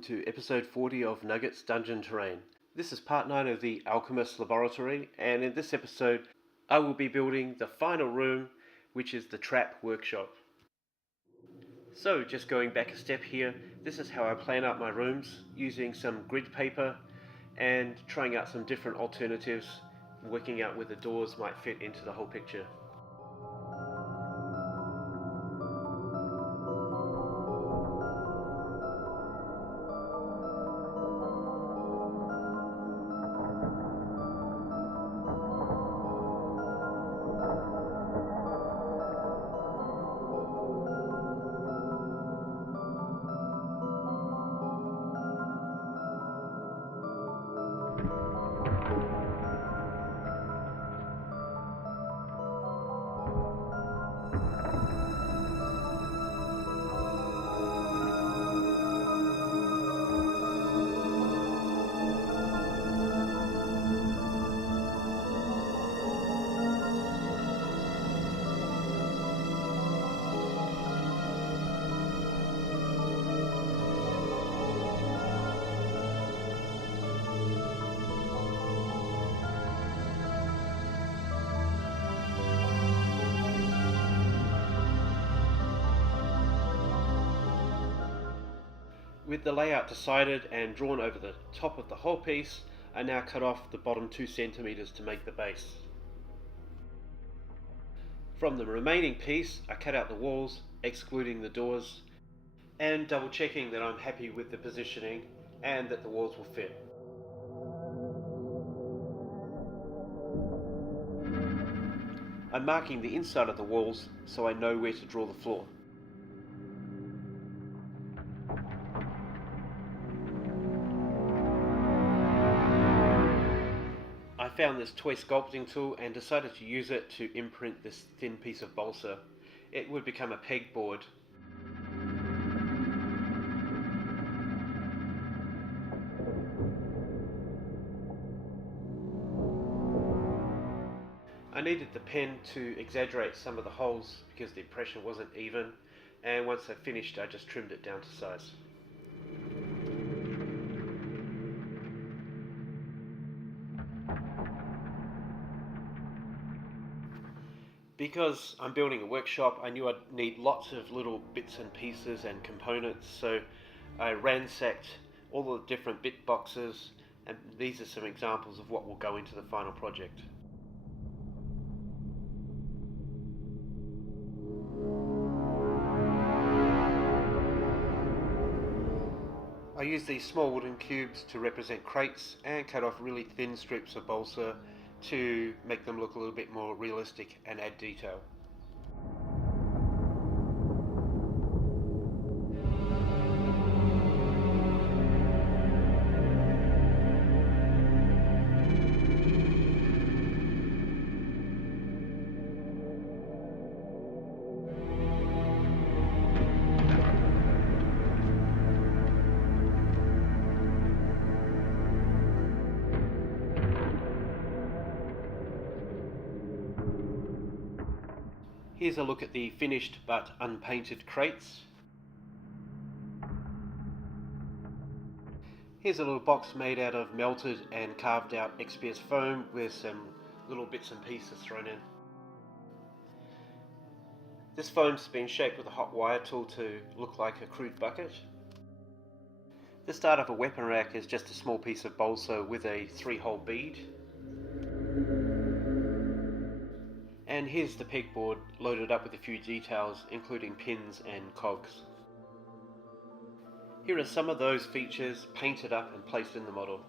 welcome to episode 40 of Nuggets Dungeon Terrain. This is part 9 of the Alchemist laboratory, and in this episode I will be building the final room, which is the trap workshop. So just going back a step here, this is how I plan out my rooms, using some grid paper and trying out some different alternatives, working out where the doors might fit into the whole picture. With the layout decided and drawn over the top of the whole piece, I now cut off the bottom 2 centimeters to make the base. From the remaining piece, I cut out the walls, excluding the doors, and double checking that I'm happy with the positioning and that the walls will fit. I'm marking the inside of the walls so I know where to draw the floor. I found this toy sculpting tool and decided to use it to imprint this thin piece of balsa. It would become a pegboard. I needed the pen to exaggerate some of the holes because the impression wasn't even, and once I finished I just trimmed it down to size. Because I'm building a workshop, I knew I'd need lots of little bits and pieces and components, so I ransacked all the different bit boxes, and these are some examples of what will go into the final project. I used these small wooden cubes to represent crates and cut off really thin strips of balsa to make them look a little bit more realistic and add detail. Here's a look at the finished but unpainted crates. Here's a little box made out of melted and carved out XPS foam with some little bits and pieces thrown in. This foam's been shaped with a hot wire tool to look like a crude bucket. The start of a weapon rack is just a small piece of balsa with a 3-hole bead. And here's the pegboard loaded up with a few details, including pins and cogs. Here are some of those features painted up and placed in the model.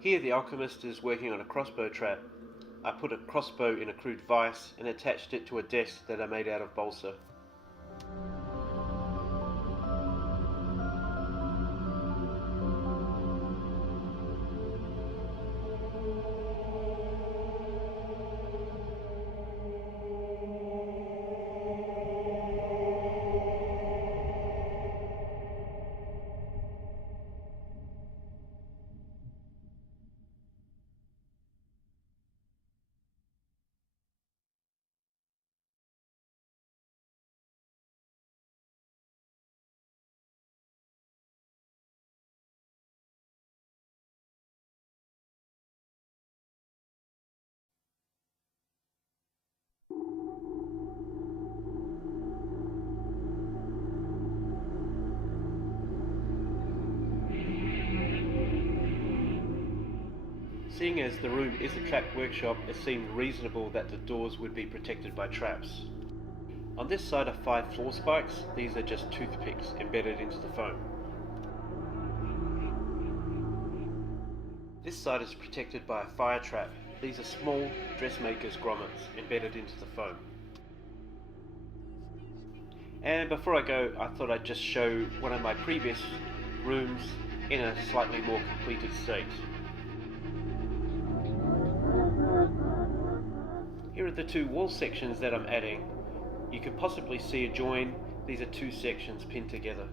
Here the Alchemist is working on a crossbow trap. I put a crossbow in a crude vise and attached it to a desk that I made out of balsa. Seeing as the room is a trap workshop, it seemed reasonable that the doors would be protected by traps. On this side are 5 floor spikes. These are just toothpicks embedded into the foam. This side is protected by a fire trap. These are small dressmaker's grommets embedded into the foam. And before I go, I thought I'd just show one of my previous rooms in a slightly more completed state. Here are the 2 wall sections that I'm adding. You could possibly see a join. These are 2 sections pinned together.